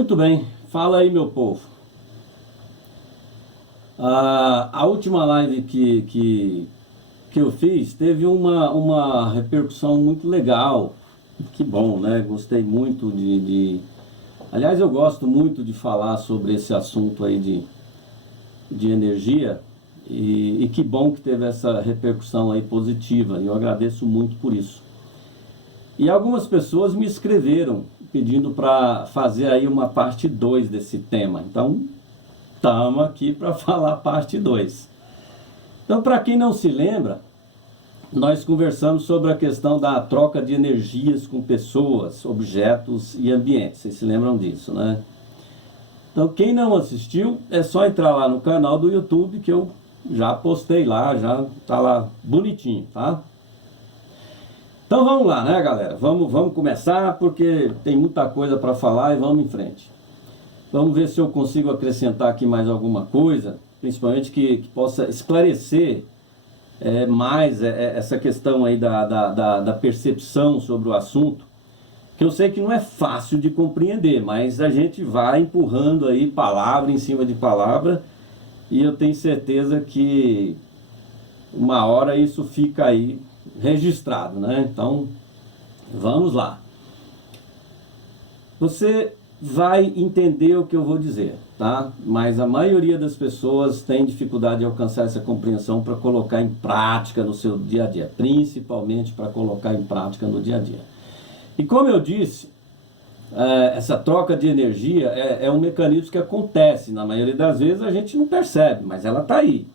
Muito bem, fala aí, meu povo. A última live que eu fiz teve uma repercussão muito legal. Que bom, né? Gostei muito Aliás, eu gosto muito de falar sobre esse assunto aí de energia. E que bom que teve essa repercussão aí positiva. E eu agradeço muito por isso. E algumas pessoas me escreveram pedindo para fazer aí uma parte 2 desse tema. Então, estamos aqui para falar a parte 2. Então, para quem não se lembra, nós conversamos sobre a questão da troca de energias com pessoas, objetos e ambientes. Vocês se lembram disso, né? Então, quem não assistiu, é só entrar lá no canal do YouTube que eu já postei lá, já tá lá bonitinho, tá? Então vamos lá, né, galera? Vamos começar porque tem muita coisa para falar e vamos em frente. Vamos ver se eu consigo acrescentar aqui mais alguma coisa, principalmente que possa esclarecer mais essa questão aí da percepção sobre o assunto, que eu sei que não é fácil de compreender, mas a gente vai empurrando aí palavra em cima de palavra e eu tenho certeza que uma hora isso fica aí registrado, né? Então, vamos lá. Você vai entender o que eu vou dizer, tá? Mas a maioria das pessoas tem dificuldade de alcançar essa compreensão para colocar em prática no seu dia a dia, principalmente para colocar em prática no dia a dia. E como eu disse, essa troca de energia é um mecanismo que acontece, na maioria das vezes a gente não percebe, mas ela está aí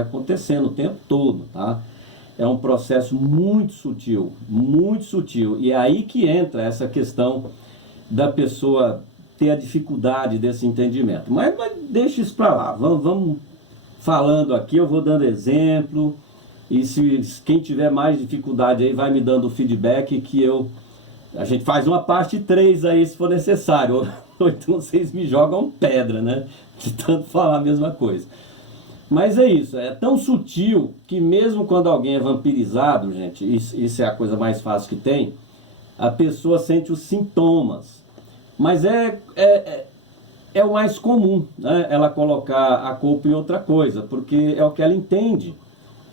acontecendo o tempo todo, tá? É um processo muito sutil, e é aí que entra essa questão da pessoa ter a dificuldade desse entendimento. Mas deixa isso para lá, vamos falando aqui, eu vou dando exemplo, e se quem tiver mais dificuldade aí vai me dando feedback que a gente faz uma parte 3 aí se for necessário, ou então vocês me jogam pedra, né? De tanto falar a mesma coisa. Mas é isso, é tão sutil que mesmo quando alguém é vampirizado, gente, isso é a coisa mais fácil que tem, a pessoa sente os sintomas. Mas é o mais comum, né? Ela colocar a culpa em outra coisa, porque é o que ela entende.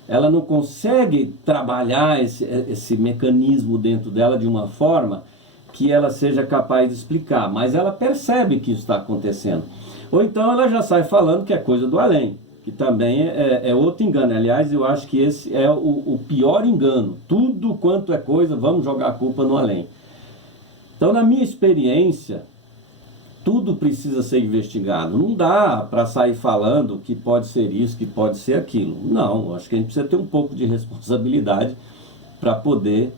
Ela não consegue trabalhar esse mecanismo dentro dela de uma forma que ela seja capaz de explicar, mas ela percebe que isso está acontecendo. Ou então ela já sai falando que é coisa do além, que também é outro engano. Aliás, eu acho que esse é o pior engano. Tudo quanto é coisa, vamos jogar a culpa no além. Então, na minha experiência, tudo precisa ser investigado. Não dá para sair falando que pode ser isso, que pode ser aquilo. Não, acho que a gente precisa ter um pouco de responsabilidade para poder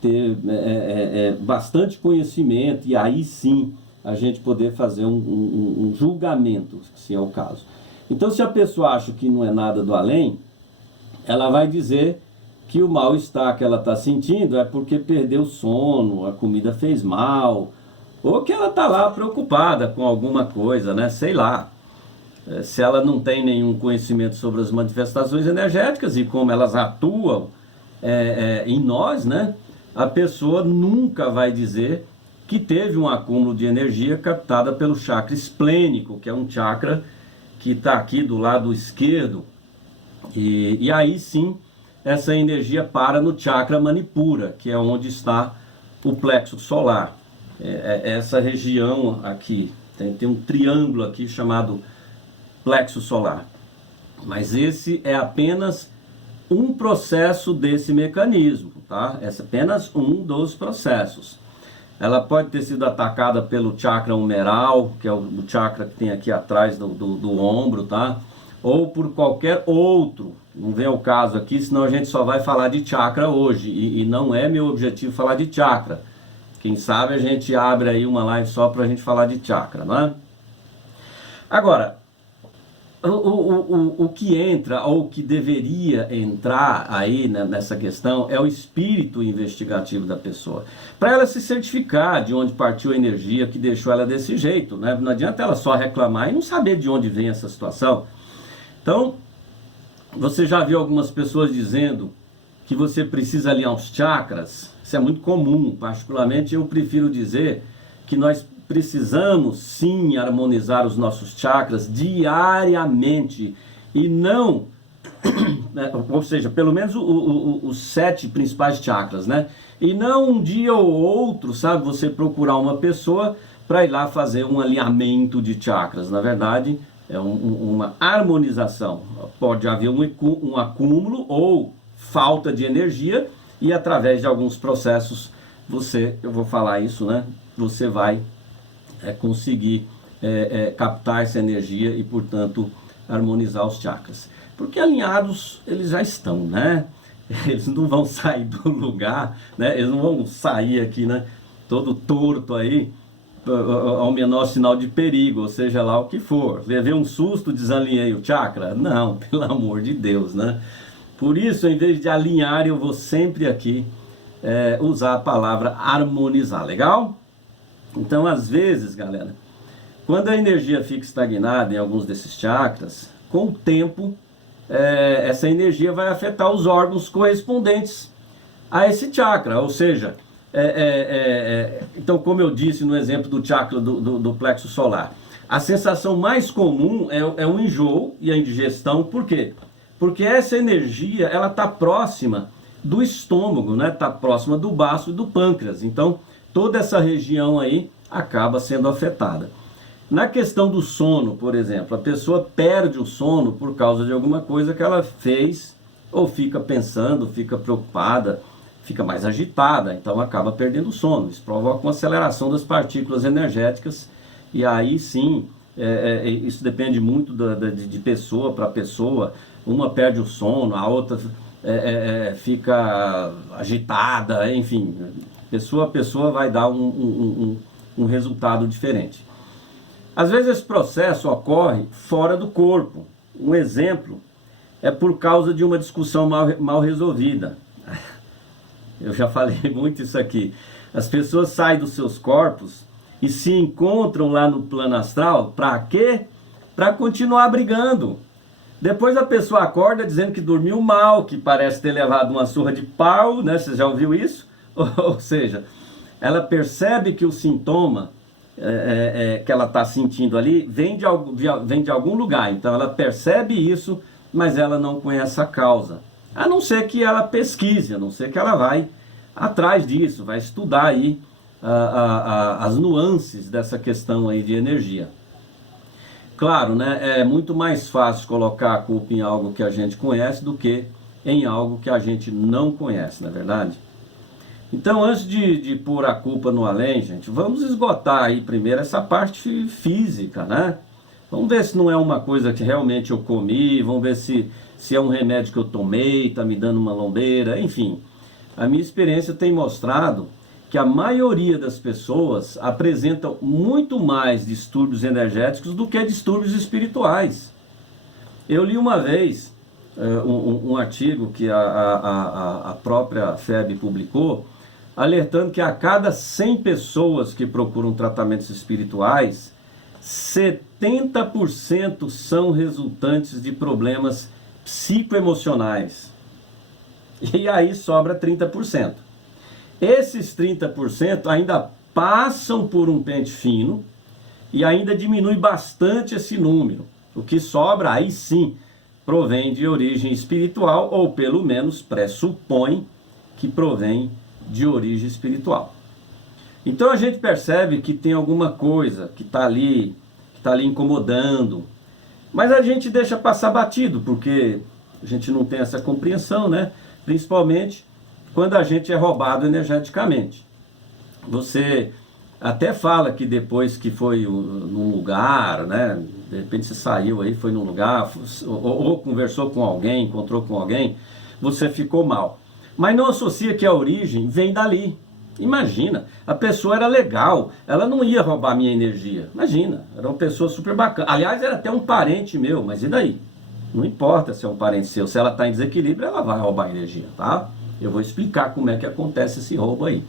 ter bastante conhecimento e aí sim a gente poder fazer um julgamento, se é o caso. Então, se a pessoa acha que não é nada do além, ela vai dizer que o mal-estar que ela está sentindo é porque perdeu o sono, a comida fez mal, ou que ela está lá preocupada com alguma coisa, né? Sei lá. Se ela não tem nenhum conhecimento sobre as manifestações energéticas e como elas atuam em nós, né? A pessoa nunca vai dizer que teve um acúmulo de energia captada pelo chakra esplênico, que é um chakra que está aqui do lado esquerdo, e aí sim essa energia para no chakra manipura, que é onde está o plexo solar. Essa região aqui, tem um triângulo aqui chamado plexo solar. Mas esse é apenas um processo desse mecanismo, tá? Esse é apenas um dos processos. Ela pode ter sido atacada pelo chakra humeral, que é o chakra que tem aqui atrás do ombro, tá? Ou por qualquer outro. Não vem ao caso aqui, senão a gente só vai falar de chakra hoje. E não é meu objetivo falar de chakra. Quem sabe a gente abre aí uma live só para a gente falar de chakra, não é? Agora, o que entra, ou o que deveria entrar aí nessa questão, é o espírito investigativo da pessoa. Para ela se certificar de onde partiu a energia que deixou ela desse jeito, né? Não adianta ela só reclamar e não saber de onde vem essa situação. Então, você já viu algumas pessoas dizendo que você precisa alinhar os chakras? Isso é muito comum, particularmente eu prefiro dizer que nós precisamos sim harmonizar os nossos chakras diariamente e não, né, ou seja, pelo menos os 7 principais chakras, né? E não um dia ou outro, sabe, você procurar uma pessoa para ir lá fazer um alinhamento de chakras. Na verdade, é uma harmonização. Pode haver um acúmulo ou falta de energia e através de alguns processos eu vou falar isso, né? Você vai conseguir captar essa energia e, portanto, harmonizar os chakras. Porque alinhados eles já estão, né? Eles não vão sair do lugar, né? Eles não vão sair aqui, né? Todo torto aí, ao menor sinal de perigo, ou seja lá o que for. Levei um susto, desalinhei o chakra? Não, pelo amor de Deus, né? Por isso, em vez de alinhar, eu vou sempre aqui usar a palavra harmonizar, legal? Então, às vezes, galera, quando a energia fica estagnada em alguns desses chakras, com o tempo, essa energia vai afetar os órgãos correspondentes a esse chakra, ou seja, então, como eu disse no exemplo do chakra do plexo solar, a sensação mais comum é o enjoo e a indigestão. Por quê? Porque essa energia, ela está próxima do estômago, né? Está próxima do baço e do pâncreas. Então, toda essa região aí acaba sendo afetada. Na questão do sono, por exemplo, a pessoa perde o sono por causa de alguma coisa que ela fez, ou fica pensando, fica preocupada, fica mais agitada, então acaba perdendo o sono. Isso provoca uma aceleração das partículas energéticas, e aí sim, isso depende muito de pessoa para pessoa. Uma perde o sono, a outra fica agitada, enfim, pessoa a pessoa vai dar um resultado diferente. Às vezes esse processo ocorre fora do corpo. Um exemplo é por causa de uma discussão mal resolvida. Eu já falei muito isso aqui. As pessoas saem dos seus corpos e se encontram lá no plano astral. Para quê? Para continuar brigando. Depois a pessoa acorda dizendo que dormiu mal, que parece ter levado uma surra de pau, né? Você já ouviu isso? Ou seja, ela percebe que o sintoma que ela está sentindo ali vem de algum lugar. Então ela percebe isso, mas ela não conhece a causa. A não ser que ela pesquise, a não ser que ela vai atrás disso, vai estudar aí as nuances dessa questão aí de energia. Claro, né, é muito mais fácil colocar a culpa em algo que a gente conhece do que em algo que a gente não conhece, não é verdade? Então, antes de pôr a culpa no além, gente, vamos esgotar aí primeiro essa parte física, né? Vamos ver se não é uma coisa que realmente eu comi, vamos ver se é um remédio que eu tomei, está me dando uma lombeira, enfim. A minha experiência tem mostrado que a maioria das pessoas apresentam muito mais distúrbios energéticos do que distúrbios espirituais. Eu li uma vez um artigo que a própria FEB publicou, alertando que a cada 100 pessoas que procuram tratamentos espirituais, 70% são resultantes de problemas psicoemocionais. E aí sobra 30%. Esses 30% ainda passam por um pente fino e ainda diminui bastante esse número. O que sobra, aí sim, provém de origem espiritual, ou pelo menos pressupõe que provém de origem espiritual. Então a gente percebe que tem alguma coisa que está ali incomodando, mas a gente deixa passar batido, porque a gente não tem essa compreensão, né? Principalmente quando a gente é roubado energeticamente. Você até fala que depois que foi num lugar, né? De repente você saiu aí, foi num lugar, ou conversou com alguém, encontrou com alguém, você ficou mal. Mas não associa que a origem vem dali. Imagina, a pessoa era legal, ela não ia roubar minha energia. Imagina, era uma pessoa super bacana. Aliás, era até um parente meu, mas e daí? Não importa se é um parente seu, se ela está em desequilíbrio, ela vai roubar energia, tá? Eu vou explicar como é que acontece esse roubo aí.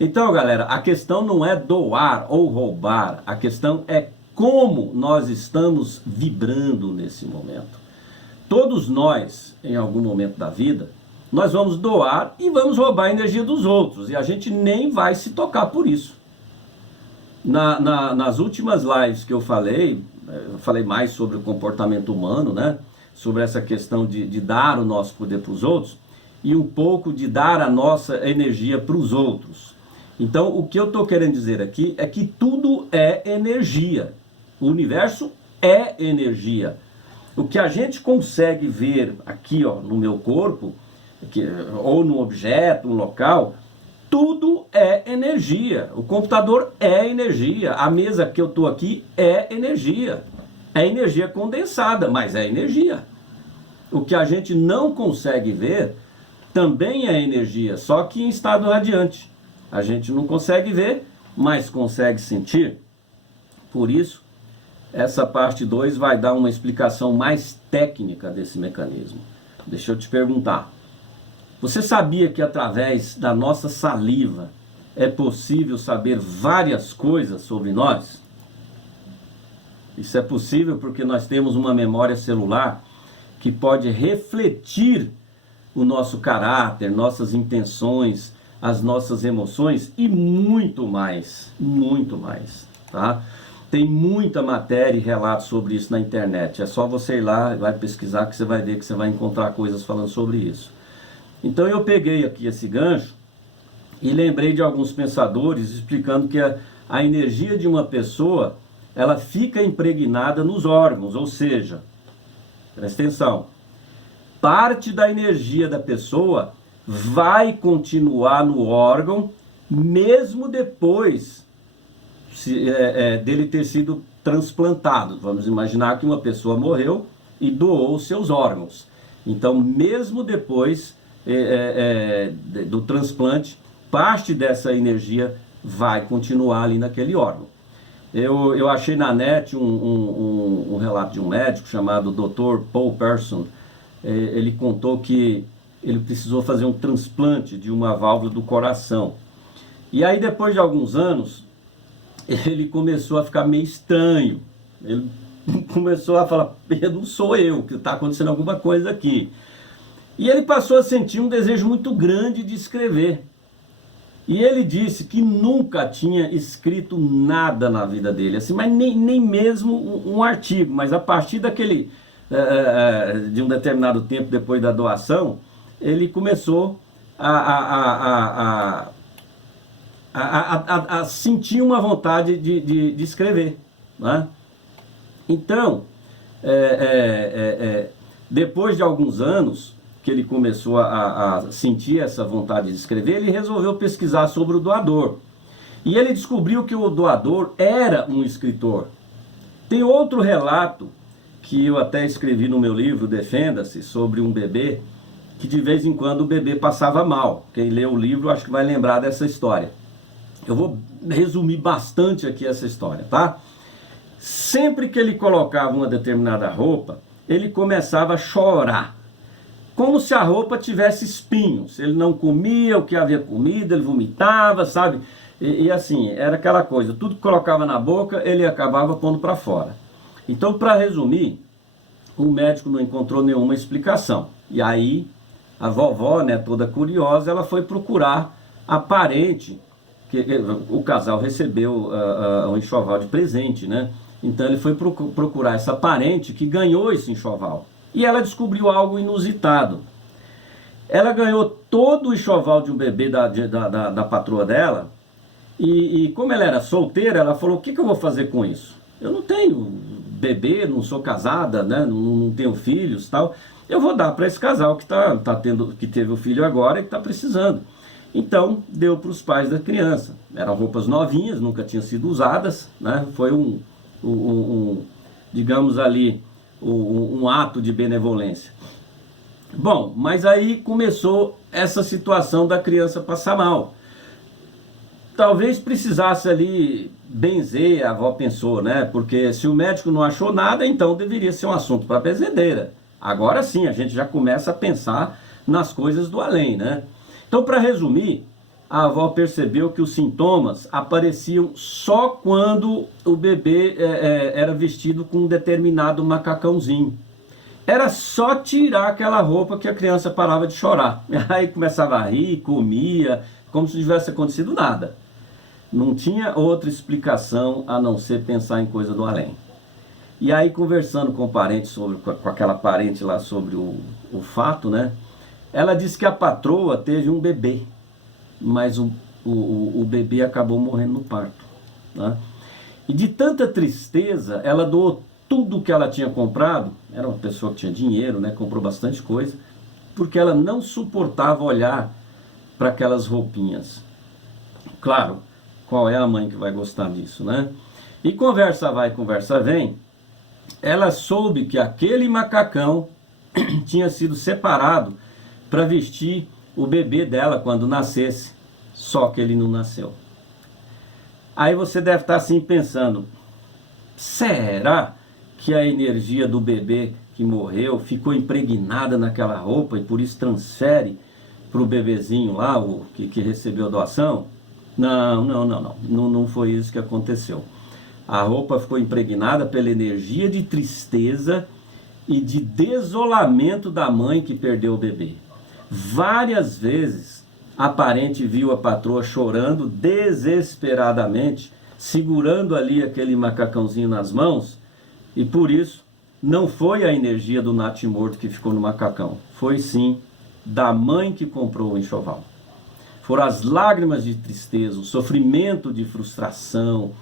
Então, galera, a questão não é doar ou roubar, a questão é como nós estamos vibrando nesse momento. Todos nós, em algum momento da vida, nós vamos doar e vamos roubar a energia dos outros, e a gente nem vai se tocar por isso. Nas últimas lives que eu falei mais sobre o comportamento humano, né? Sobre essa questão de dar o nosso poder para os outros e um pouco de dar a nossa energia para os outros. Então, o que eu estou querendo dizer aqui é que tudo é energia. O universo é energia. O que a gente consegue ver aqui, ó, no meu corpo, ou no objeto, no local, tudo é energia. O computador é energia. A mesa que eu estou aqui é energia. É energia condensada, mas é energia. O que a gente não consegue ver também é energia, só que em estado radiante. A gente não consegue ver, mas consegue sentir. Por isso, essa parte 2 vai dar uma explicação mais técnica desse mecanismo. Deixa eu te perguntar. Você sabia que através da nossa saliva é possível saber várias coisas sobre nós? Isso é possível porque nós temos uma memória celular que pode refletir o nosso caráter, nossas intenções, as nossas emoções e muito mais, tá? Tem muita matéria e relatos sobre isso na internet. É só você ir lá e vai pesquisar que você vai ver que você vai encontrar coisas falando sobre isso. Então eu peguei aqui esse gancho e lembrei de alguns pensadores explicando que a energia de uma pessoa, ela fica impregnada nos órgãos, ou seja, presta atenção, parte da energia da pessoa vai continuar no órgão mesmo depois dele ter sido transplantado. Vamos imaginar que uma pessoa morreu e doou os seus órgãos. Então, mesmo depois do transplante, parte dessa energia vai continuar ali naquele órgão. Eu achei na net um relato de um médico chamado Dr. Paul Person. Ele contou que ele precisou fazer um transplante de uma válvula do coração. E aí, depois de alguns anos, ele começou a ficar meio estranho. Ele começou a falar, não sou eu, que está acontecendo alguma coisa aqui. E ele passou a sentir um desejo muito grande de escrever. E ele disse que nunca tinha escrito nada na vida dele, assim, mas nem mesmo um artigo. Mas a partir de um determinado tempo depois da doação, ele começou a sentir uma vontade de escrever, né? Então, depois de alguns anos que ele começou a sentir essa vontade de escrever, ele resolveu pesquisar sobre o doador. E ele descobriu que o doador era um escritor. Tem outro relato, que eu até escrevi no meu livro, Defenda-se, sobre um bebê, que de vez em quando o bebê passava mal. Quem lê o livro acho que vai lembrar dessa história. Eu vou resumir bastante aqui essa história, tá? Sempre que ele colocava uma determinada roupa, ele começava a chorar, como se a roupa tivesse espinhos. Ele não comia o que havia comido, ele vomitava, sabe? E assim, era aquela coisa, tudo que colocava na boca, ele acabava pondo para fora. Então, para resumir, o médico não encontrou nenhuma explicação. E aí, a vovó, né, toda curiosa, ela foi procurar a parente, que o casal recebeu um enxoval de presente, né? Então ele foi procurar essa parente que ganhou esse enxoval. E ela descobriu algo inusitado. Ela ganhou todo o enxoval de um bebê da patroa dela. E como ela era solteira, ela falou, o que eu vou fazer com isso? Eu não tenho bebê, não sou casada, né? Não tenho filhos, tal. Eu vou dar para esse casal que teve o filho agora e que está precisando. Então, deu para os pais da criança. Eram roupas novinhas, nunca tinham sido usadas, né? Foi digamos ali, um ato de benevolência. Bom, mas aí começou essa situação da criança passar mal. Talvez precisasse ali benzer, a avó pensou, né? Porque se o médico não achou nada, então deveria ser um assunto para a benzedeira. Agora sim, a gente já começa a pensar nas coisas do além, né? Então, para resumir, a avó percebeu que os sintomas apareciam só quando o bebê era vestido com um determinado macacãozinho. Era só tirar aquela roupa que a criança parava de chorar. Aí começava a rir, comia, como se não tivesse acontecido nada. Não tinha outra explicação a não ser pensar em coisa do além. E aí, conversando com o parente com aquela parente lá sobre o fato, né? Ela disse que a patroa teve um bebê, mas o bebê acabou morrendo no parto, né? E de tanta tristeza, ela doou tudo que ela tinha comprado. Era uma pessoa que tinha dinheiro, né? Comprou bastante coisa, porque ela não suportava olhar para aquelas roupinhas. Claro, qual é a mãe que vai gostar disso, né? E conversa vai, conversa vem. Ela soube que aquele macacão tinha sido separado para vestir o bebê dela quando nascesse, só que ele não nasceu. Aí você deve estar assim pensando, será que a energia do bebê que morreu ficou impregnada naquela roupa e por isso transfere para o bebezinho lá, o que recebeu a doação? Não foi isso que aconteceu. A roupa ficou impregnada pela energia de tristeza e de desolamento da mãe que perdeu o bebê. Várias vezes a parente viu a patroa chorando desesperadamente, segurando ali aquele macacãozinho nas mãos, e por isso não foi a energia do natimorto que ficou no macacão, foi sim da mãe que comprou o enxoval. Foram as lágrimas de tristeza, o sofrimento de frustração,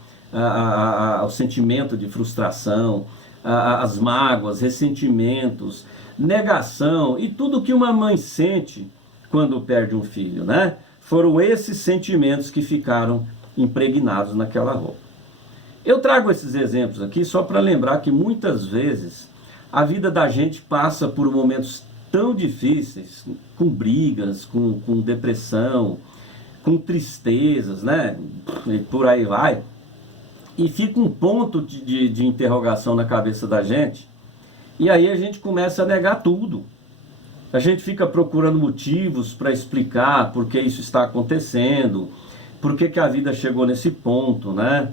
o sentimento de frustração, as mágoas, ressentimentos, negação e tudo que uma mãe sente quando perde um filho, né? Foram esses sentimentos que ficaram impregnados naquela roupa. Eu trago esses exemplos aqui só para lembrar que muitas vezes a vida da gente passa por momentos tão difíceis, com brigas, com depressão, com tristezas, né? E por aí vai. E fica um ponto de interrogação na cabeça da gente, e aí a gente começa a negar tudo. A gente fica procurando motivos para explicar por que isso está acontecendo, por que a vida chegou nesse ponto, né?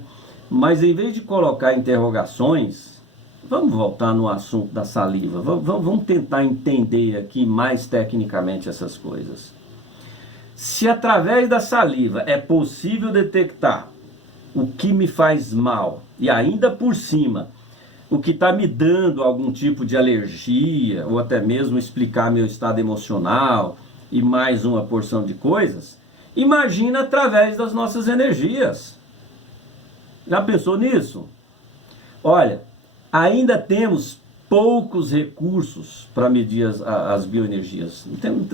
Mas em vez de colocar interrogações, vamos voltar no assunto da saliva, vamos tentar entender aqui mais tecnicamente essas coisas. Se através da saliva é possível detectar o que me faz mal e ainda por cima o que está me dando algum tipo de alergia ou até mesmo explicar meu estado emocional e mais uma porção de coisas, imagina através das nossas energias. Já pensou nisso? Olha, ainda temos poucos recursos para medir as bioenergias. Não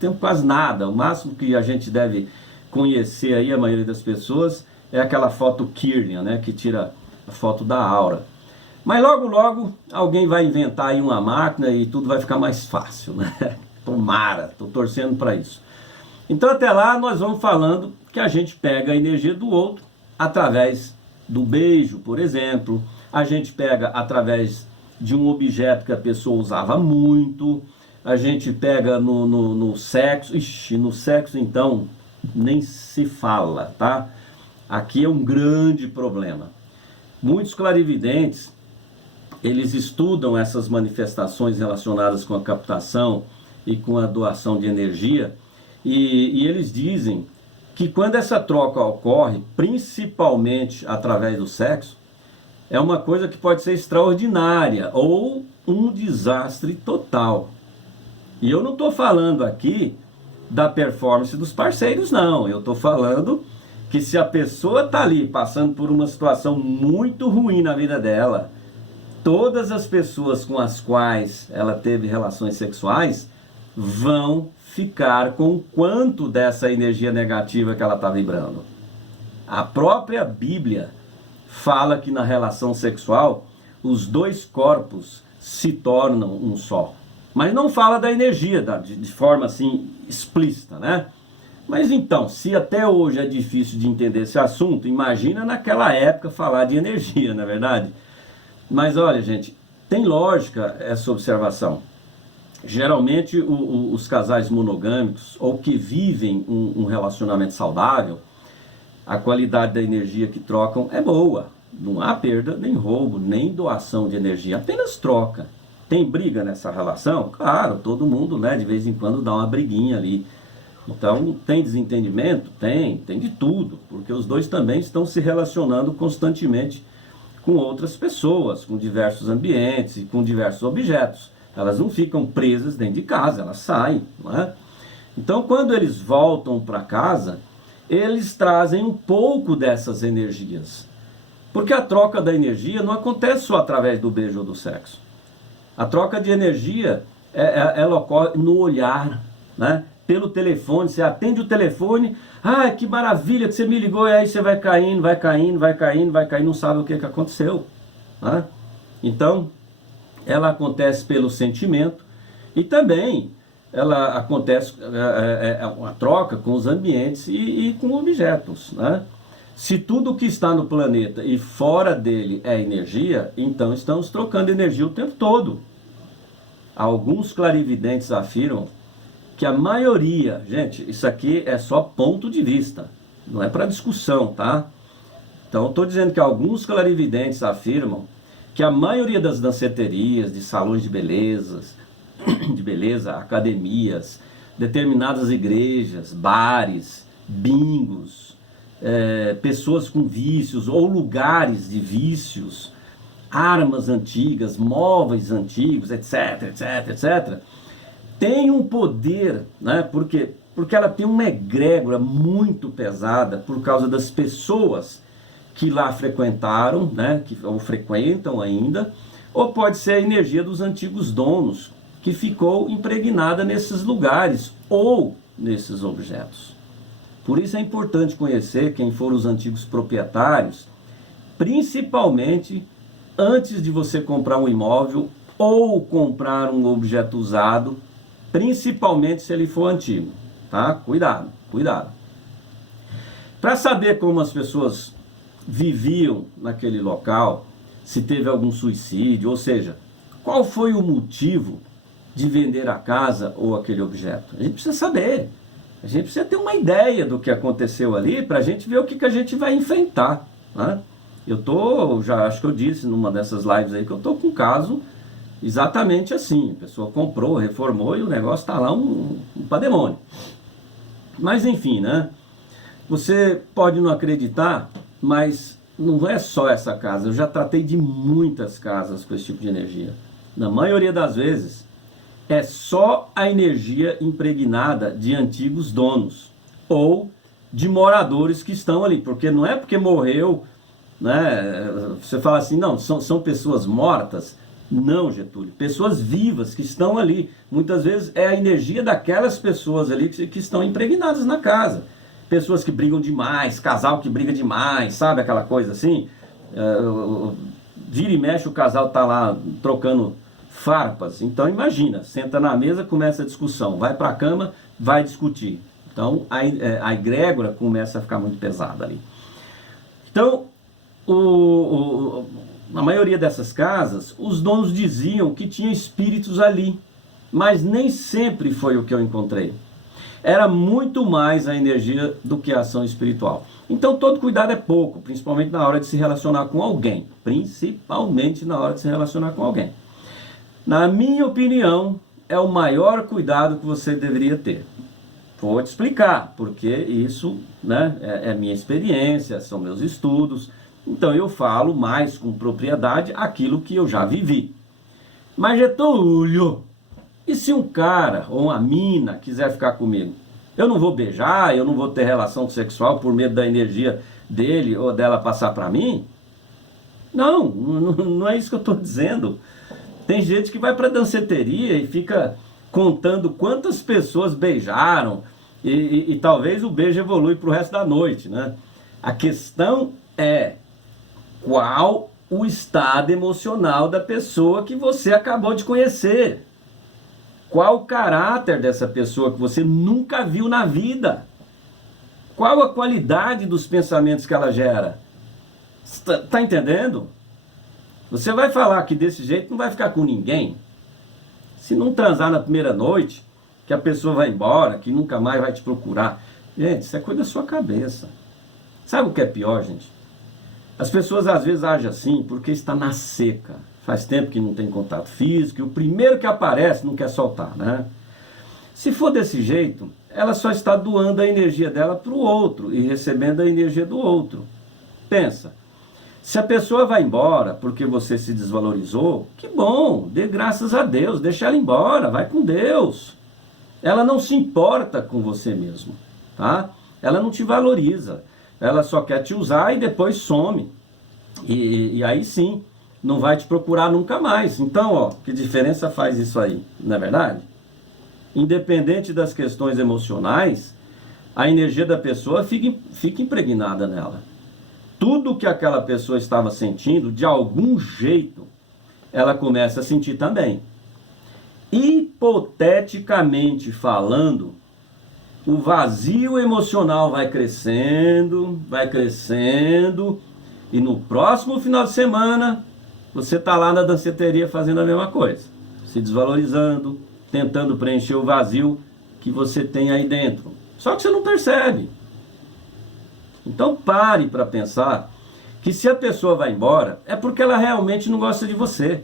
temos quase nada. O máximo que a gente deve conhecer aí, a maioria das pessoas, é aquela foto Kirlian, né, que tira a foto da aura. Mas logo, logo, alguém vai inventar aí uma máquina e tudo vai ficar mais fácil, né? Tomara, estou torcendo para isso. Então até lá nós vamos falando que a gente pega a energia do outro através do beijo, por exemplo. A gente pega através de um objeto que a pessoa usava muito. A gente pega no sexo. Ixi, no sexo então nem se fala, tá? Aqui é um grande problema. Muitos clarividentes, eles estudam essas manifestações relacionadas com a captação e com a doação de energia, e eles dizem que quando essa troca ocorre, principalmente através do sexo, é uma coisa que pode ser extraordinária ou um desastre total. E eu não estou falando aqui da performance dos parceiros, não. Eu estou falando que se a pessoa está ali passando por uma situação muito ruim na vida dela, todas as pessoas com as quais ela teve relações sexuais vão ficar com o quanto dessa energia negativa que ela está vibrando. A própria Bíblia fala que na relação sexual os dois corpos se tornam um só. Mas não fala da energia de forma assim explícita, né? Mas então, se até hoje é difícil de entender esse assunto, imagina naquela época falar de energia, não é verdade? Mas olha, gente, tem lógica essa observação. Geralmente os casais monogâmicos ou que vivem um relacionamento saudável, a qualidade da energia que trocam é boa. Não há perda, nem roubo, nem doação de energia, apenas troca. Tem briga nessa relação? Claro, todo mundo, né, de vez em quando dá uma briguinha ali. Então, tem desentendimento? Tem de tudo, porque os dois também estão se relacionando constantemente com outras pessoas, com diversos ambientes e com diversos objetos. Elas não ficam presas dentro de casa, elas saem, não é? Então, quando eles voltam para casa, eles trazem um pouco dessas energias. Porque a troca da energia não acontece só através do beijo ou do sexo. A troca de energia, ela ocorre no olhar, né? Pelo telefone, você atende o telefone, que maravilha que você me ligou, e aí você vai caindo, vai caindo, vai caindo, vai caindo, não sabe o que aconteceu, né? Então, ela acontece pelo sentimento e também ela acontece a troca com os ambientes e com objetos, né? Se tudo que está no planeta e fora dele é energia, então estamos trocando energia o tempo todo. Alguns clarividentes afirmam que a maioria, gente, isso aqui é só ponto de vista, não é para discussão, tá? Então, estou dizendo que alguns clarividentes afirmam que a maioria das danceterias, de salões de beleza, academias, determinadas igrejas, bares, bingos, pessoas com vícios ou lugares de vícios, armas antigas, móveis antigos, etc, etc, etc, tem um poder, né? Porque ela tem uma egrégora muito pesada por causa das pessoas que lá frequentaram, né? Ou frequentam ainda, ou pode ser a energia dos antigos donos, que ficou impregnada nesses lugares ou nesses objetos. Por isso é importante conhecer quem foram os antigos proprietários, principalmente antes de você comprar um imóvel ou comprar um objeto usado, principalmente se ele for antigo, tá? Cuidado, cuidado. Para saber como as pessoas viviam naquele local, se teve algum suicídio, ou seja, qual foi o motivo de vender a casa ou aquele objeto? A gente precisa saber, a gente precisa ter uma ideia do que aconteceu ali para a gente ver o que a gente vai enfrentar, né? Acho que eu disse numa dessas lives aí que eu tô com um caso exatamente assim, a pessoa comprou, reformou e o negócio está lá um pandemônio. Mas enfim, né? Você pode não acreditar, mas não é só essa casa. Eu já tratei de muitas casas com esse tipo de energia. Na maioria das vezes, é só a energia impregnada de antigos donos ou de moradores que estão ali. Porque não é porque morreu, né? Você fala assim, não, são pessoas mortas. Não, Getúlio, pessoas vivas que estão ali. Muitas vezes é a energia daquelas pessoas ali que estão impregnadas na casa. Pessoas que brigam demais, casal que briga demais, sabe aquela coisa assim? Vira e mexe, o casal tá lá trocando farpas. Então imagina, senta na mesa, começa a discussão, vai para a cama, vai discutir. Então a egrégora começa a ficar muito pesada ali. Então, na maioria dessas casas, os donos diziam que tinha espíritos ali, mas nem sempre foi o que eu encontrei. Era muito mais a energia do que a ação espiritual. Então todo cuidado é pouco, principalmente na hora de se relacionar com alguém. Principalmente na hora de se relacionar com alguém. Na minha opinião, é o maior cuidado que você deveria ter. Vou te explicar, porque isso, né, é minha experiência, são meus estudos. Então eu falo mais com propriedade aquilo que eu já vivi. Mas Getúlio, e se um cara ou uma mina quiser ficar comigo? Eu não vou beijar, eu não vou ter relação sexual por medo da energia dele ou dela passar para mim? Não é isso que eu estou dizendo. Tem gente que vai para danceteria e fica contando quantas pessoas beijaram e talvez o beijo evolui para o resto da noite, né? A questão é qual o estado emocional da pessoa que você acabou de conhecer. Qual o caráter dessa pessoa que você nunca viu na vida? Qual a qualidade dos pensamentos que ela gera? Tá entendendo? Você vai falar que desse jeito não vai ficar com ninguém? Se não transar na primeira noite, que a pessoa vai embora, que nunca mais vai te procurar. Gente, isso é coisa da sua cabeça. Sabe o que é pior, gente? As pessoas às vezes agem assim porque está na seca. Faz tempo que não tem contato físico e o primeiro que aparece não quer soltar, né? Se for desse jeito, ela só está doando a energia dela para o outro e recebendo a energia do outro. Pensa, se a pessoa vai embora porque você se desvalorizou, que bom, dê graças a Deus, deixa ela embora, vai com Deus. Ela não se importa com você mesmo, tá? Ela não te valoriza, ela só quer te usar e depois some. E aí sim, não vai te procurar nunca mais. Então, ó, que diferença faz isso aí, não é verdade? Independente das questões emocionais, a energia da pessoa fica impregnada nela. Tudo que aquela pessoa estava sentindo, de algum jeito, ela começa a sentir também. Hipoteticamente falando, o vazio emocional vai crescendo, e no próximo final de semana, você está lá na danceteria fazendo a mesma coisa, se desvalorizando, tentando preencher o vazio que você tem aí dentro. Só que você não percebe. Então pare para pensar que se a pessoa vai embora, é porque ela realmente não gosta de você.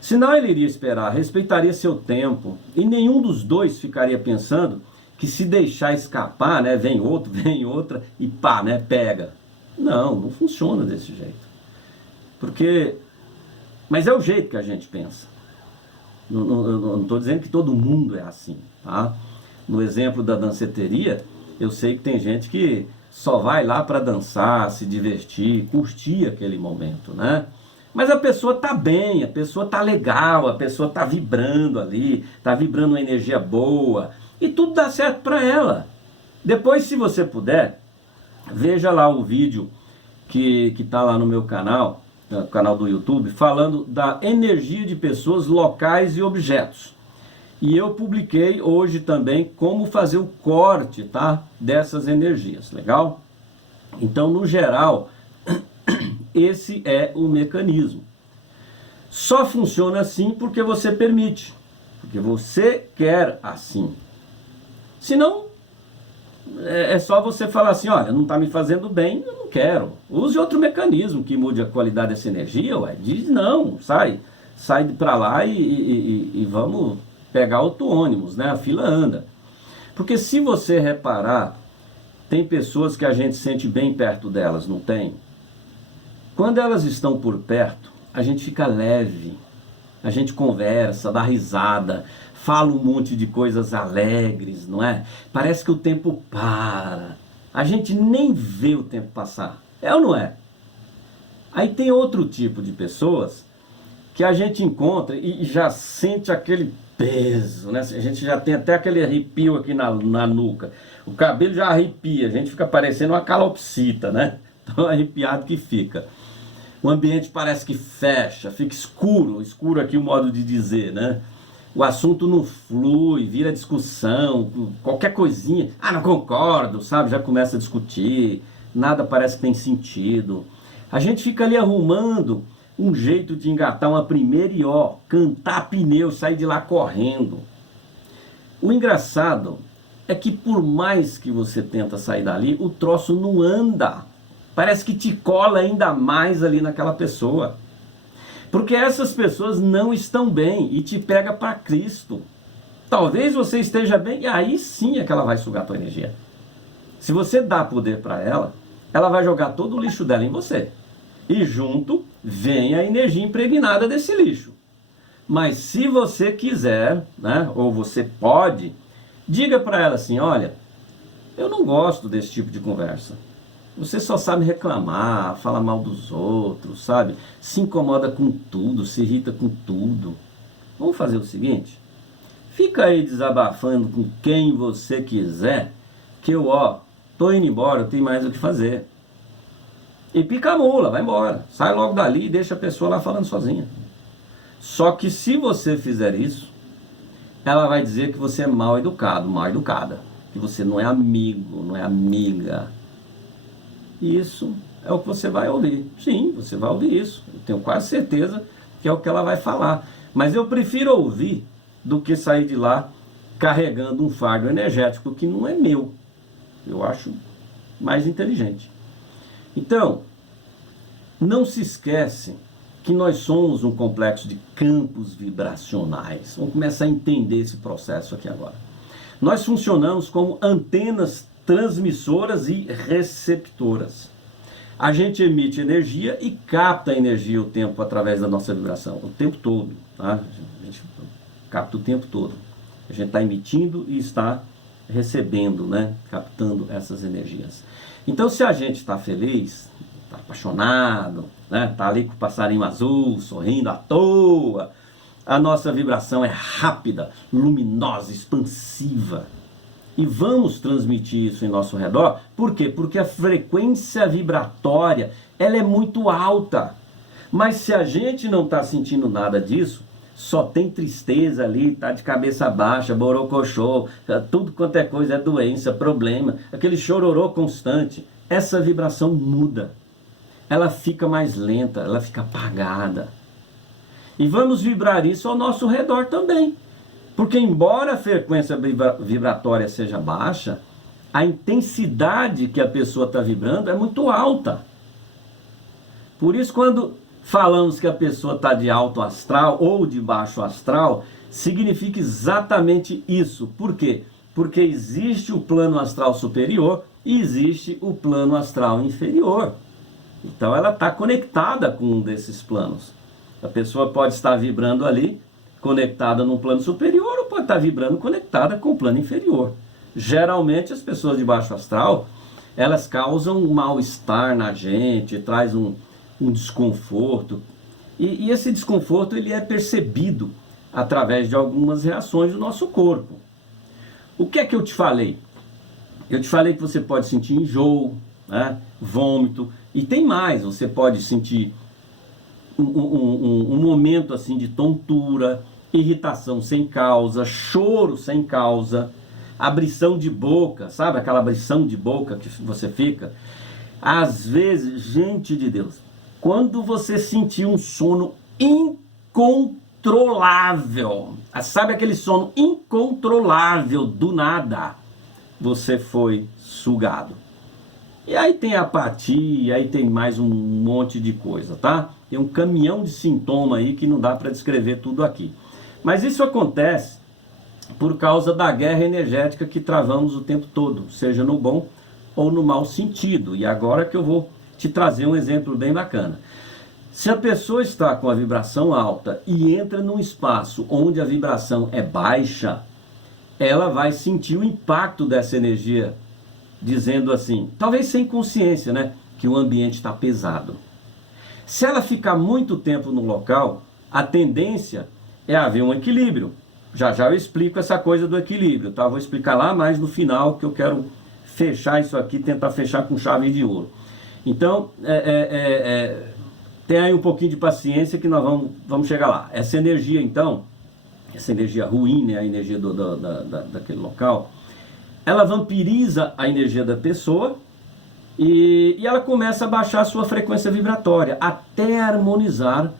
Senão ele iria esperar, respeitaria seu tempo, e nenhum dos dois ficaria pensando que se deixar escapar, né, vem outro, vem outra, e pá, né, pega. Não funciona desse jeito. Mas é o jeito que a gente pensa. Não estou dizendo que todo mundo é assim, tá? No exemplo da danceteria, eu sei que tem gente que só vai lá para dançar, se divertir, curtir aquele momento, né? Mas a pessoa tá bem, a pessoa tá legal, a pessoa tá vibrando ali, tá vibrando uma energia boa, e tudo dá certo para ela. Depois, se você puder, veja lá o vídeo que tá lá no meu canal, no canal do YouTube, falando da energia de pessoas, locais e objetos. E eu publiquei hoje também como fazer o corte, tá, dessas energias, legal? Então, no geral, esse é o mecanismo. Só funciona assim porque você permite, porque você quer assim. Senão, é só você falar assim, olha, não está me fazendo bem, eu não quero. Use outro mecanismo que mude a qualidade dessa energia, ué. Diz não, sai para lá e vamos pegar outro ônibus, né? A fila anda. Porque se você reparar, tem pessoas que a gente sente bem perto delas, não tem? Quando elas estão por perto, a gente fica leve, a gente conversa, dá risada, fala um monte de coisas alegres, não é? Parece que o tempo para, a gente nem vê o tempo passar, é ou não é? Aí tem outro tipo de pessoas que a gente encontra e já sente aquele peso, né? A gente já tem até aquele arrepio aqui na nuca, o cabelo já arrepia, a gente fica parecendo uma calopsita, né? Tão arrepiado que fica. O ambiente parece que fecha, fica escuro aqui o modo de dizer, né? O assunto não flui, vira discussão, qualquer coisinha, não concordo, sabe? Já começa a discutir, nada parece que tem sentido. A gente fica ali arrumando um jeito de engatar uma primeira e cantar pneu, sair de lá correndo. O engraçado é que por mais que você tenta sair dali, o troço não anda. Parece que te cola ainda mais ali naquela pessoa. Porque essas pessoas não estão bem e te pega para Cristo. Talvez você esteja bem e aí sim é que ela vai sugar a tua energia. Se você dá poder para ela, ela vai jogar todo o lixo dela em você. E junto vem a energia impregnada desse lixo. Mas se você quiser, né, ou você pode, diga para ela assim, olha, eu não gosto desse tipo de conversa. Você só sabe reclamar, falar mal dos outros, sabe? Se incomoda com tudo, se irrita com tudo. Vamos fazer o seguinte? Fica aí desabafando com quem você quiser, que eu, tô indo embora, eu tenho mais o que fazer. E pica a mula, vai embora. Sai logo dali e deixa a pessoa lá falando sozinha. Só que se você fizer isso, ela vai dizer que você é mal educado, mal educada. Que você não é amigo, não é amiga. E isso é o que você vai ouvir. Sim, você vai ouvir isso. Eu tenho quase certeza que é o que ela vai falar. Mas eu prefiro ouvir do que sair de lá carregando um fardo energético que não é meu. Eu acho mais inteligente. Então, não se esquece que nós somos um complexo de campos vibracionais. Vamos começar a entender esse processo aqui agora. Nós funcionamos como antenas transmissoras e receptoras. A gente emite energia e capta a energia o tempo através da nossa vibração, o tempo todo, tá? A gente capta o tempo todo. A gente está emitindo e está recebendo, né? Captando essas energias. Então, se a gente está feliz, está apaixonado, né? Está ali com o passarinho azul, sorrindo à toa, a nossa vibração é rápida, luminosa, expansiva. E vamos transmitir isso em nosso redor. Por quê? Porque a frequência vibratória, ela é muito alta. Mas se a gente não está sentindo nada disso, só tem tristeza ali, tá de cabeça baixa, borocochô, tudo quanto é coisa é doença, problema, aquele chororô constante, essa vibração muda. Ela fica mais lenta, ela fica apagada. E vamos vibrar isso ao nosso redor também. Porque embora a frequência vibratória seja baixa, a intensidade que a pessoa está vibrando é muito alta. Por isso, quando falamos que a pessoa está de alto astral ou de baixo astral, significa exatamente isso. Por quê? Porque existe o plano astral superior e existe o plano astral inferior. Então ela está conectada com um desses planos. A pessoa pode estar vibrando ali, conectada no plano superior, ou pode estar vibrando conectada com o plano inferior. Geralmente as pessoas de baixo astral, elas causam um mal-estar na gente, traz um desconforto. E esse desconforto ele é percebido através de algumas reações do nosso corpo. O que é que eu te falei? Eu te falei que você pode sentir enjoo, né? Vômito, e tem mais, você pode sentir um momento assim de tontura, irritação sem causa, choro sem causa, abrição de boca, sabe aquela abrição de boca que você fica? Às vezes, gente de Deus, quando você sentir um sono incontrolável, sabe aquele sono incontrolável do nada, você foi sugado. E aí tem apatia, aí tem mais um monte de coisa, tá? Tem um caminhão de sintoma aí que não dá para descrever tudo aqui. Mas isso acontece por causa da guerra energética que travamos o tempo todo, seja no bom ou no mau sentido. E agora que eu vou te trazer um exemplo bem bacana. Se a pessoa está com a vibração alta e entra num espaço onde a vibração é baixa, ela vai sentir o impacto dessa energia, dizendo assim, talvez sem consciência, né? Que o ambiente está pesado. Se ela ficar muito tempo no local, a tendência é haver um equilíbrio. Já já eu explico essa coisa do equilíbrio, tá? Vou explicar lá mais no final, que eu quero fechar isso aqui, tentar fechar com chave de ouro. Então, tem aí um pouquinho de paciência que nós vamos chegar lá. Essa energia, então, essa energia ruim, né? A energia daquele local, ela vampiriza a energia da pessoa e ela começa a baixar a sua frequência vibratória até harmonizar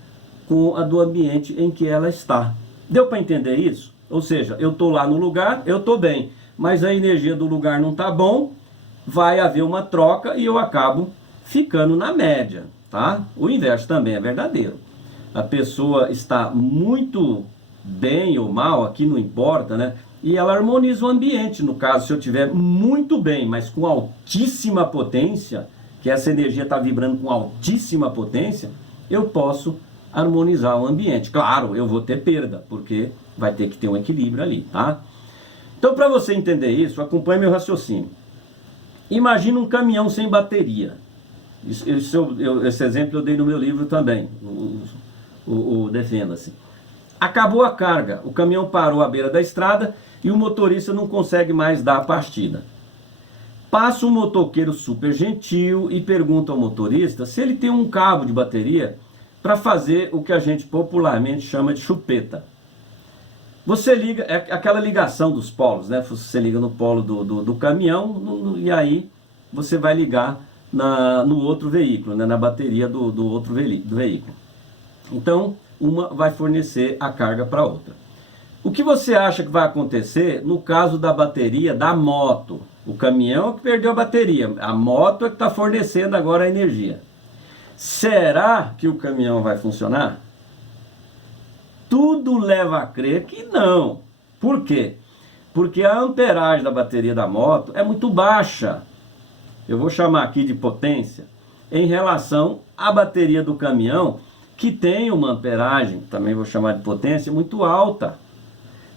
com a do ambiente em que ela está. Deu para entender isso? Ou seja, eu estou lá no lugar, eu estou bem, mas a energia do lugar não está bom, vai haver uma troca e eu acabo ficando na média, tá? O inverso também é verdadeiro. A pessoa está muito bem ou mal, aqui não importa, né? E ela harmoniza o ambiente. No caso, se eu estiver muito bem, mas com altíssima potência, que essa energia está vibrando com altíssima potência, eu posso harmonizar o ambiente. Claro, eu vou ter perda, porque vai ter que ter um equilíbrio ali, tá? Então, para você entender isso, acompanhe meu raciocínio. Imagina um caminhão sem bateria. Esse exemplo eu dei no meu livro também, o Defenda-se. Acabou a carga, o caminhão parou à beira da estrada e o motorista não consegue mais dar a partida. Passa um motoqueiro super gentil e pergunta ao motorista se ele tem um cabo de bateria para fazer o que a gente popularmente chama de chupeta. Você liga, é aquela ligação dos polos, né? Você liga no polo do caminhão e aí você vai ligar no outro veículo, né? Na bateria do outro veículo. Então, uma vai fornecer a carga para a outra. O que você acha que vai acontecer no caso da bateria da moto? O caminhão é que perdeu a bateria, a moto é que está fornecendo agora a energia. Será que o caminhão vai funcionar? Tudo leva a crer que não. Por quê? Porque a amperagem da bateria da moto é muito baixa. Eu vou chamar aqui de potência, em relação à bateria do caminhão, que tem uma amperagem, também vou chamar de potência, muito alta.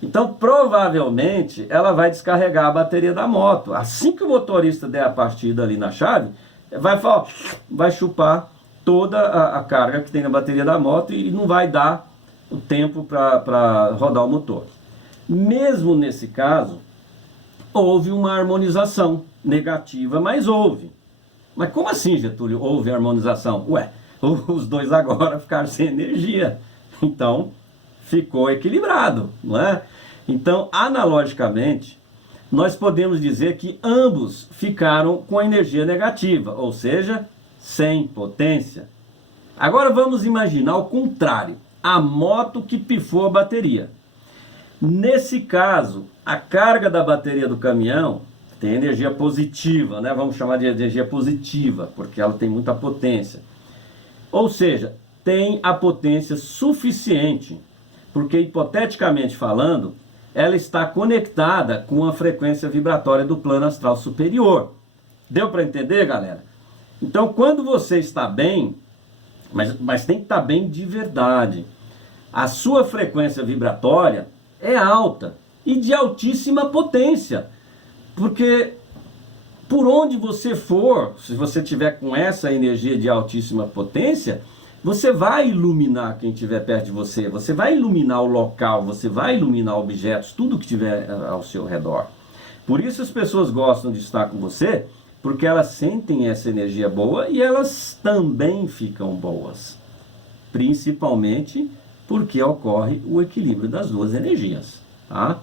Então, provavelmente, ela vai descarregar a bateria da moto. Assim que o motorista der a partida ali na chave, vai chupar toda a carga que tem na bateria da moto e não vai dar o tempo para rodar o motor. Mesmo nesse caso, houve uma harmonização negativa, mas houve. Mas como assim, Getúlio, houve harmonização? Ué, os dois agora ficaram sem energia. Então, ficou equilibrado, não é? Então, analogicamente, nós podemos dizer que ambos ficaram com energia negativa, ou seja, sem potência. Agora vamos imaginar o contrário, a moto que pifou a bateria. Nesse caso, a carga da bateria do caminhão tem energia positiva, né? Vamos chamar de energia positiva, porque ela tem muita potência. Ou seja, tem a potência suficiente, porque hipoteticamente falando, ela está conectada com a frequência vibratória do plano astral superior. Deu para entender, galera? Então, quando você está bem, mas tem que estar bem de verdade, a sua frequência vibratória é alta e de altíssima potência, porque por onde você for, se você tiver com essa energia de altíssima potência, você vai iluminar quem estiver perto de você, você vai iluminar o local, você vai iluminar objetos, tudo que estiver ao seu redor. Por isso as pessoas gostam de estar com você, porque elas sentem essa energia boa e elas também ficam boas. Principalmente porque ocorre o equilíbrio das duas energias, tá?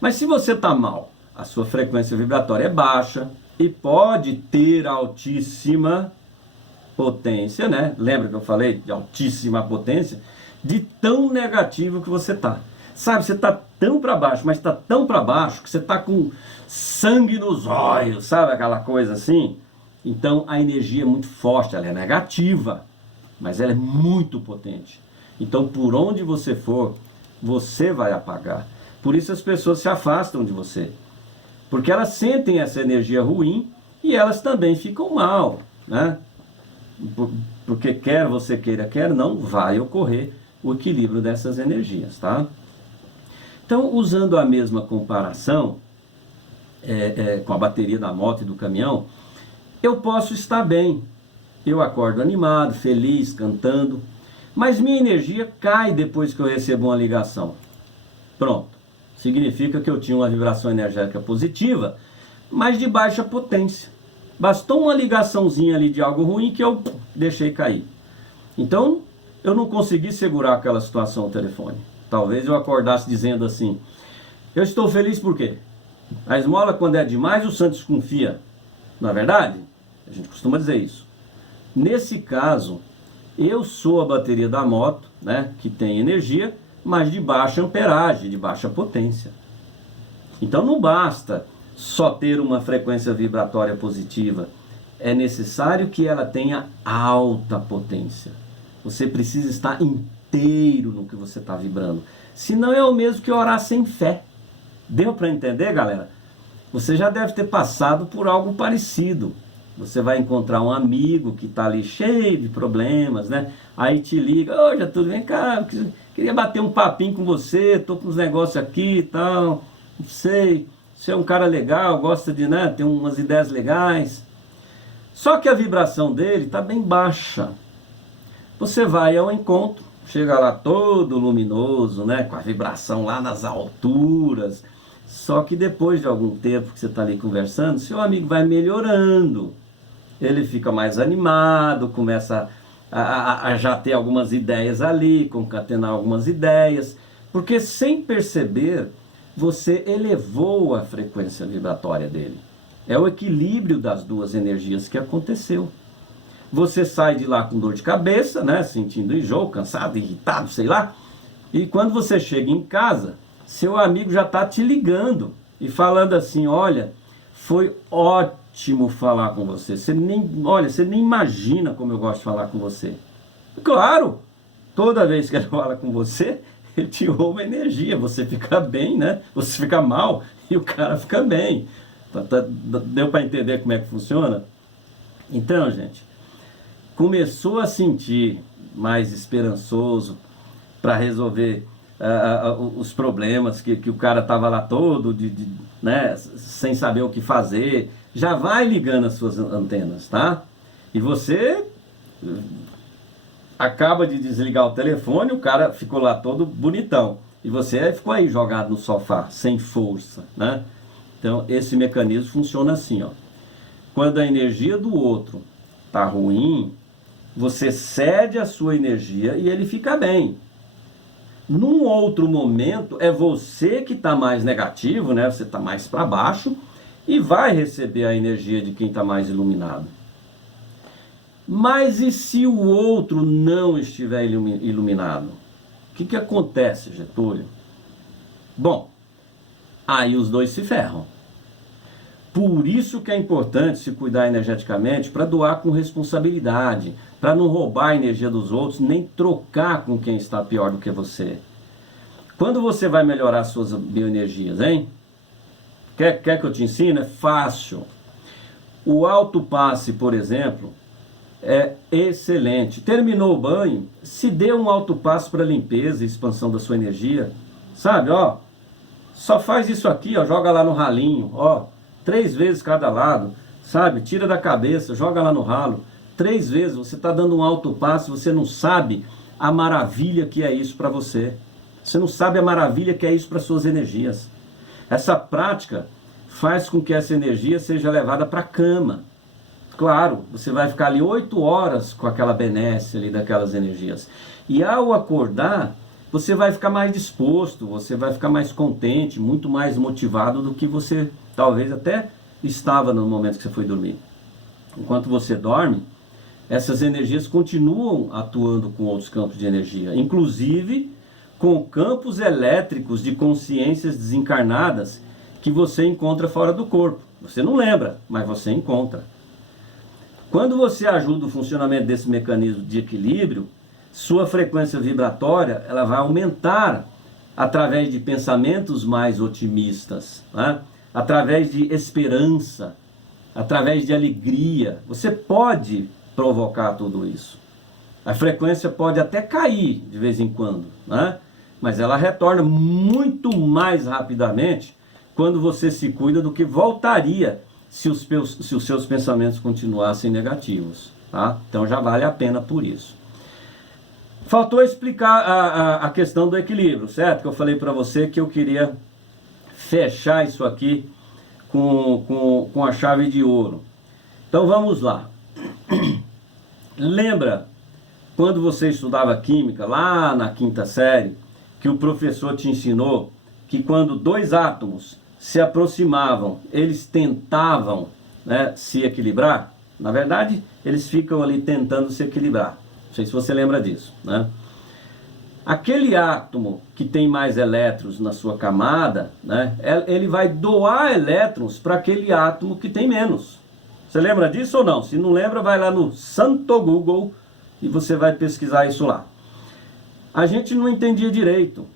Mas se você está mal, a sua frequência vibratória é baixa e pode ter altíssima potência, né? Lembra que eu falei de altíssima potência? De tão negativo que você está. Sabe, você está tão para baixo, mas está tão para baixo que você está com sangue nos olhos, sabe aquela coisa assim? Então a energia é muito forte, ela é negativa, mas ela é muito potente. Então por onde você for, você vai apagar. Por isso as pessoas se afastam de você, porque elas sentem essa energia ruim e elas também ficam mal, né? Porque quer você queira, quer não, vai ocorrer o equilíbrio dessas energias, tá? Então, usando a mesma comparação com a bateria da moto e do caminhão, eu posso estar bem, eu acordo animado, feliz, cantando, mas minha energia cai depois que eu recebo uma ligação. Pronto, significa que eu tinha uma vibração energética positiva, mas de baixa potência. Bastou uma ligaçãozinha ali de algo ruim que eu deixei cair. Então, eu não consegui segurar aquela situação ao telefone. Talvez eu acordasse dizendo assim: eu estou feliz por quê? A esmola, quando é demais, o santo desconfia. Não é verdade? A gente costuma dizer isso. Nesse caso, eu sou a bateria da moto, né, que tem energia, mas de baixa amperagem, de baixa potência. Então não basta só ter uma frequência vibratória positiva. É necessário que ela tenha alta potência. Você precisa estar inteiro no que você está vibrando. Senão é o mesmo que orar sem fé. Deu para entender, galera? Você já deve ter passado por algo parecido. Você vai encontrar um amigo que está ali cheio de problemas, né? Aí te liga: ô, Getúlio, vem cá, queria bater um papinho com você, tô com uns negócios aqui e tal, não sei, você é um cara legal, gosta de, né, tem umas ideias legais. Só que a vibração dele está bem baixa. Você vai ao encontro, chega lá todo luminoso, né, com a vibração lá nas alturas. Só que depois de algum tempo que você está ali conversando, seu amigo vai melhorando. Ele fica mais animado, começa a já ter algumas ideias ali, concatenar algumas ideias. Porque sem perceber, você elevou a frequência vibratória dele. É o equilíbrio das duas energias que aconteceu. Você sai de lá com dor de cabeça, né, sentindo enjoo, cansado, irritado, sei lá. E quando você chega em casa, seu amigo já está te ligando e falando assim: olha, foi ótimo falar com você. Você nem imagina como eu gosto de falar com você. Claro, toda vez que ele fala com você, ele te rouba energia, você fica bem, né? Você fica mal e o cara fica bem. Deu para entender como é que funciona? Então, gente, começou a sentir mais esperançoso para resolver os problemas que o cara estava lá todo, né, sem saber o que fazer, já vai ligando as suas antenas, tá? E você acaba de desligar o telefone, o cara ficou lá todo bonitão. E você ficou aí jogado no sofá, sem força, né? Então, esse mecanismo funciona assim, ó. Quando a energia do outro tá ruim, você cede a sua energia e ele fica bem. Num outro momento, é você que está mais negativo, né? Você está mais para baixo e vai receber a energia de quem está mais iluminado. Mas e se o outro não estiver iluminado? O que acontece, Getúlio? Bom, aí os dois se ferram. Por isso que é importante se cuidar energeticamente, para doar com responsabilidade, para não roubar a energia dos outros, nem trocar com quem está pior do que você. Quando você vai melhorar suas bioenergias, hein? Quer que eu te ensine? É fácil. O autopasse, por exemplo, é excelente. Terminou o banho, se dê um autopasse para limpeza e expansão da sua energia. Sabe, ó, só faz isso aqui, ó, joga lá no ralinho, ó, 3 vezes cada lado, sabe? Tira da cabeça, joga lá no ralo. 3 vezes, você está dando um autopasse, você não sabe a maravilha que é isso para você. Você não sabe a maravilha que é isso para suas energias. Essa prática faz com que essa energia seja levada para a cama. Claro, você vai ficar ali 8 horas com aquela benesse ali daquelas energias. E ao acordar, você vai ficar mais disposto, você vai ficar mais contente, muito mais motivado do que você talvez até estava no momento que você foi dormir. Enquanto você dorme, essas energias continuam atuando com outros campos de energia, inclusive com campos elétricos de consciências desencarnadas que você encontra fora do corpo. Você não lembra, mas você encontra. Quando você ajuda o funcionamento desse mecanismo de equilíbrio, sua frequência vibratória ela vai aumentar através de pensamentos mais otimistas, né? Através de esperança, através de alegria. Você pode provocar tudo isso. A frequência pode até cair de vez em quando, né? Mas ela retorna muito mais rapidamente quando você se cuida do que voltaria se os seus pensamentos continuassem negativos, tá? Então já vale a pena por isso. Faltou explicar a questão do equilíbrio, certo? Que eu falei para você que eu queria fechar isso aqui com a chave de ouro. Então vamos lá. Lembra quando você estudava química, lá na 5ª série, que o professor te ensinou que quando 2 átomos se aproximavam, eles tentavam, né, se equilibrar? Na verdade, eles ficam ali tentando se equilibrar. Não sei se você lembra disso, né? Aquele átomo que tem mais elétrons na sua camada, né, ele vai doar elétrons para aquele átomo que tem menos. Você lembra disso ou não? Se não lembra, vai lá no santo Google e você vai pesquisar isso lá. A gente não entendia direito,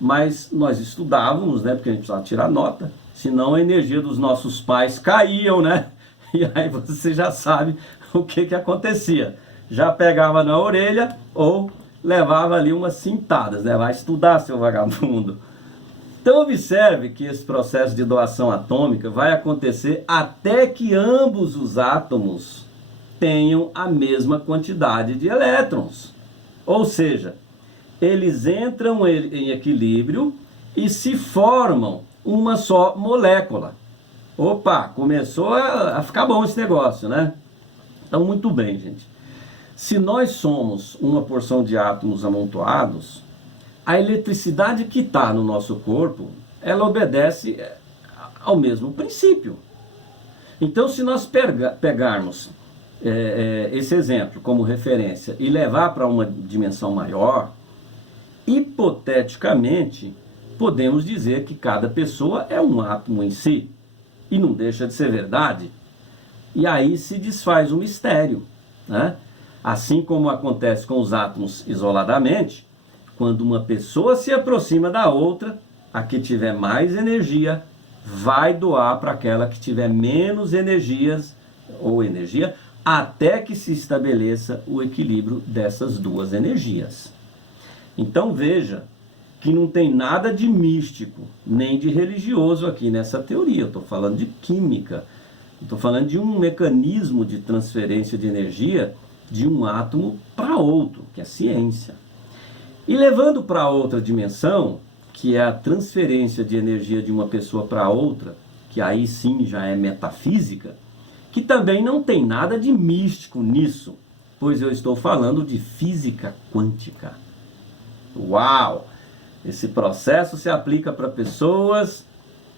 mas nós estudávamos, né, porque a gente precisava tirar nota, senão a energia dos nossos pais caíam, né? E aí você já sabe o que acontecia. Já pegava na orelha ou levava ali umas cintadas, né? Vai estudar, seu vagabundo. Então observe que esse processo de doação atômica vai acontecer até que ambos os átomos tenham a mesma quantidade de elétrons. Ou seja, eles entram em equilíbrio e se formam uma só molécula. Opa, começou a ficar bom esse negócio, né? Então, muito bem, gente. Se nós somos uma porção de átomos amontoados, a eletricidade que está no nosso corpo, ela obedece ao mesmo princípio. Então, se nós pegarmos esse exemplo como referência e levar para uma dimensão maior, hipoteticamente, podemos dizer que cada pessoa é um átomo em si, e não deixa de ser verdade. E aí se desfaz o mistério, né? Assim como acontece com os átomos isoladamente, quando uma pessoa se aproxima da outra, a que tiver mais energia vai doar para aquela que tiver menos energias ou energia, até que se estabeleça o equilíbrio dessas duas energias. Então veja que não tem nada de místico, nem de religioso aqui nessa teoria. Eu estou falando de química, estou falando de um mecanismo de transferência de energia de um átomo para outro, que é ciência. E levando para outra dimensão, que é a transferência de energia de uma pessoa para outra, que aí sim já é metafísica, que também não tem nada de místico nisso, pois eu estou falando de física quântica. Uau! Esse processo se aplica para pessoas,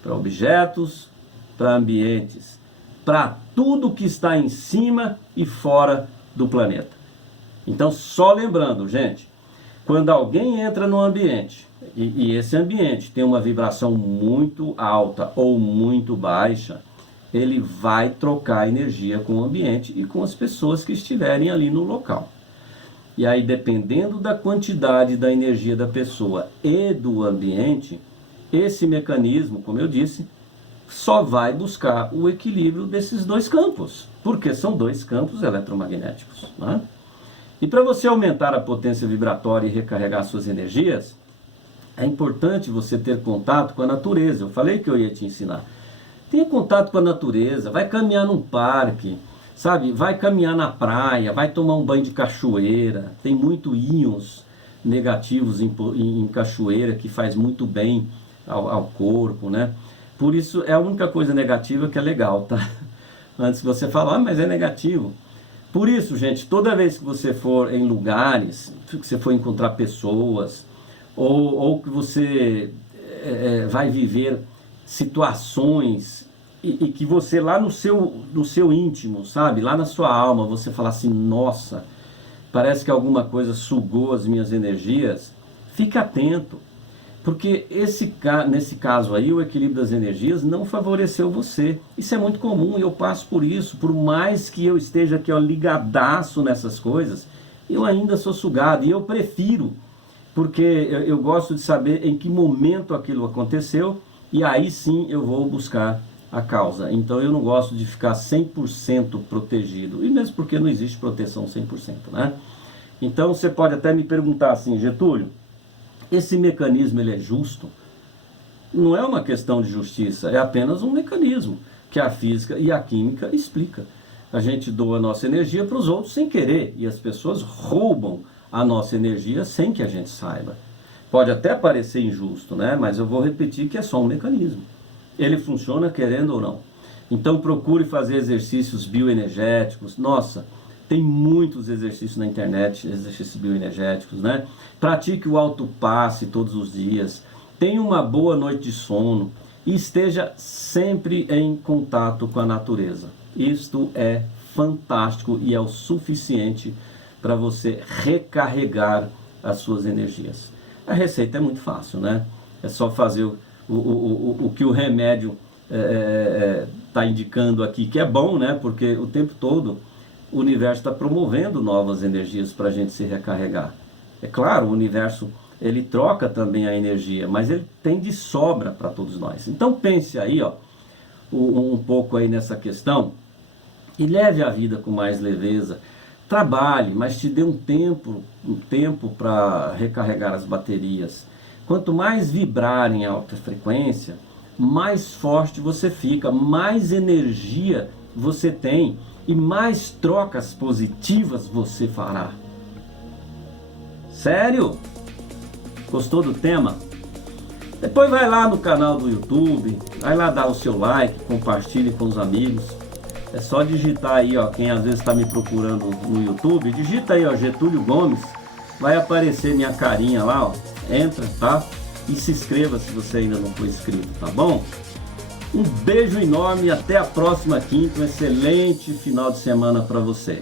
para objetos, para ambientes, para tudo que está em cima e fora do planeta. Então, só lembrando, gente, quando alguém entra no ambiente, e esse ambiente tem uma vibração muito alta ou muito baixa, ele vai trocar energia com o ambiente e com as pessoas que estiverem ali no local. E aí, dependendo da quantidade da energia da pessoa e do ambiente, esse mecanismo, como eu disse, só vai buscar o equilíbrio desses dois campos, porque são dois campos eletromagnéticos, né? E para você aumentar a potência vibratória e recarregar suas energias, é importante você ter contato com a natureza. Eu falei que eu ia te ensinar. Tenha contato com a natureza, vai caminhar num parque, sabe? Vai caminhar na praia, vai tomar um banho de cachoeira. Tem muito íons negativos em cachoeira que faz muito bem ao corpo, né? Por isso é a única coisa negativa que é legal, tá? Antes que você fale, mas é negativo. Por isso, gente, toda vez que você for em lugares, que você for encontrar pessoas, ou que você vai viver situações e que você lá no seu íntimo, sabe, lá na sua alma, você fala assim, nossa, parece que alguma coisa sugou as minhas energias, fique atento, porque nesse caso aí, o equilíbrio das energias não favoreceu você. Isso é muito comum e eu passo por isso, por mais que eu esteja aqui ligadaço nessas coisas, eu ainda sou sugado e eu prefiro, porque eu gosto de saber em que momento aquilo aconteceu e aí sim eu vou buscar a causa. Então eu não gosto de ficar 100% protegido, e mesmo porque não existe proteção 100%, né? Então você pode até me perguntar assim, Getúlio, esse mecanismo ele é justo? Não é uma questão de justiça, é apenas um mecanismo que a física e a química explica. A gente doa a nossa energia para os outros sem querer, e as pessoas roubam a nossa energia sem que a gente saiba. Pode até parecer injusto, né? Mas eu vou repetir que é só um mecanismo. Ele funciona querendo ou não. Então procure fazer exercícios bioenergéticos. Nossa, tem muitos exercícios na internet, exercícios bioenergéticos, né? Pratique o autopasse todos os dias. Tenha uma boa noite de sono. E esteja sempre em contato com a natureza. Isto é fantástico e é o suficiente para você recarregar as suas energias. A receita é muito fácil, né? É só fazer o que o remédio está indicando aqui, que é bom, né? Porque o tempo todo o universo está promovendo novas energias para a gente se recarregar. É claro, o universo ele troca também a energia, mas ele tem de sobra para todos nós. Então pense aí, ó, um pouco aí nessa questão e leve a vida com mais leveza. Trabalhe, mas te dê um tempo para recarregar as baterias. Quanto mais vibrar em alta frequência, mais forte você fica, mais energia você tem e mais trocas positivas você fará. Sério? Gostou do tema? Depois vai lá no canal do YouTube, vai lá dar o seu like, compartilhe com os amigos. É só digitar aí, ó, quem às vezes está me procurando no YouTube, digita aí, ó, Getúlio Gomes, vai aparecer minha carinha lá, ó, entra, tá? E se inscreva se você ainda não foi inscrito, tá bom? Um beijo enorme e até a próxima quinta, um excelente final de semana para você.